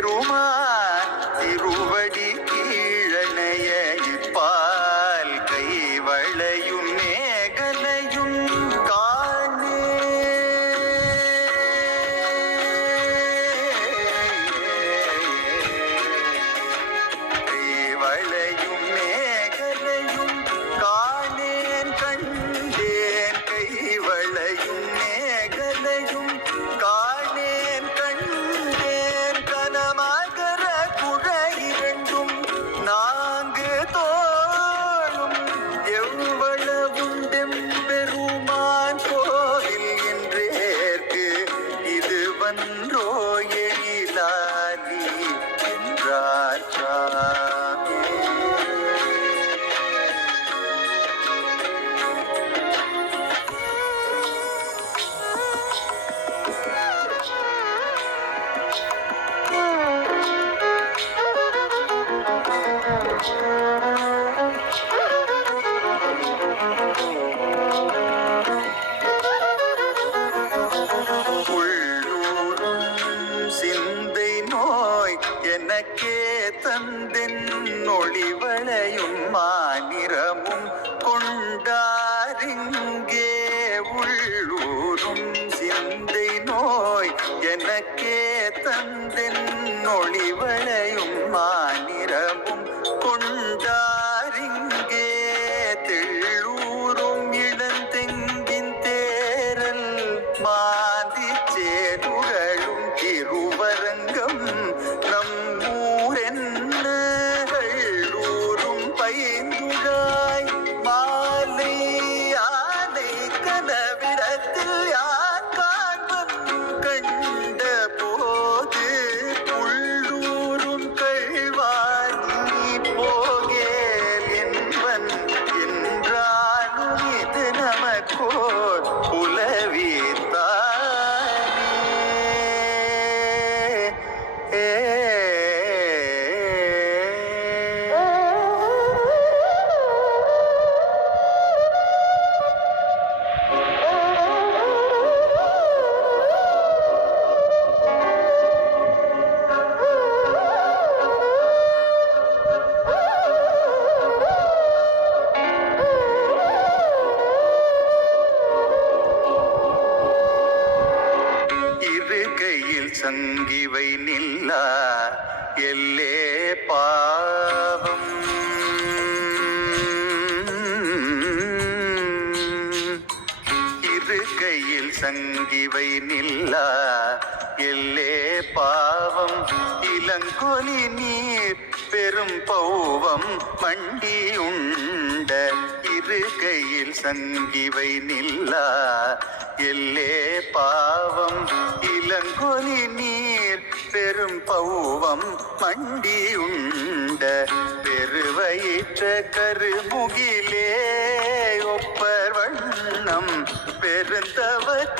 பெருமான் திருவடி கீழணைய இப்பால் கைவளையும் மேகலையும் காணே கைவளையும் மேகலையும் காணேன் கண்டேன் கைவளையும் மேகலையும் காணேன் கண்டேன் கனமகர குழையிரண்டும் நான்கு தோளும் எவ்வளவும் பெருமான் கோவில் என்றேற்கு இது வன்றோ எழிலாலி என்றார் சாமி. சிந்தை நோய் எனக்கே தந்தென் ஒளிவளையும் மாநிறமும் கொண்டாரிங்கே உள்ளூரும் சிந்தை நோய் எனக்கே தந்தென் ஒளிவளையும் மாநிறமும் கொண்டாரிங்கே தெள்ளூரும் இளந்தெங்கின் தேரல் மாந்தி சேருகளும் திருவரங்கம் நம்மூரென்னூரும் பைந்துழாய் மாலை ஆனை கனவிடத்தில் யார் காண்பன் கண்ட போது உள்ளூரும் கழ்வாரி போகேல் என்பன் என்றாலும் இது நமக்கோர் புலவித்தானே. இருக்கையில் சங்கிவை நில்லா எல்லே பாவம் இருக்கையில் சங்கிவை நில்லா எல்லே பாவம் இளங்கொலி நீர் பெரும் பௌவம் மண்டி உண்ட இருக்கையில் சங்கிவை நில்லா எல்லே பாவம் இளங்கொலி நீர் பெரும் பௌவம் மண்டி உண்ட பெருவயிற்ற கருமுகிலே ஒப்பர் வண்ணம் பெருந்தவத்தரருந்த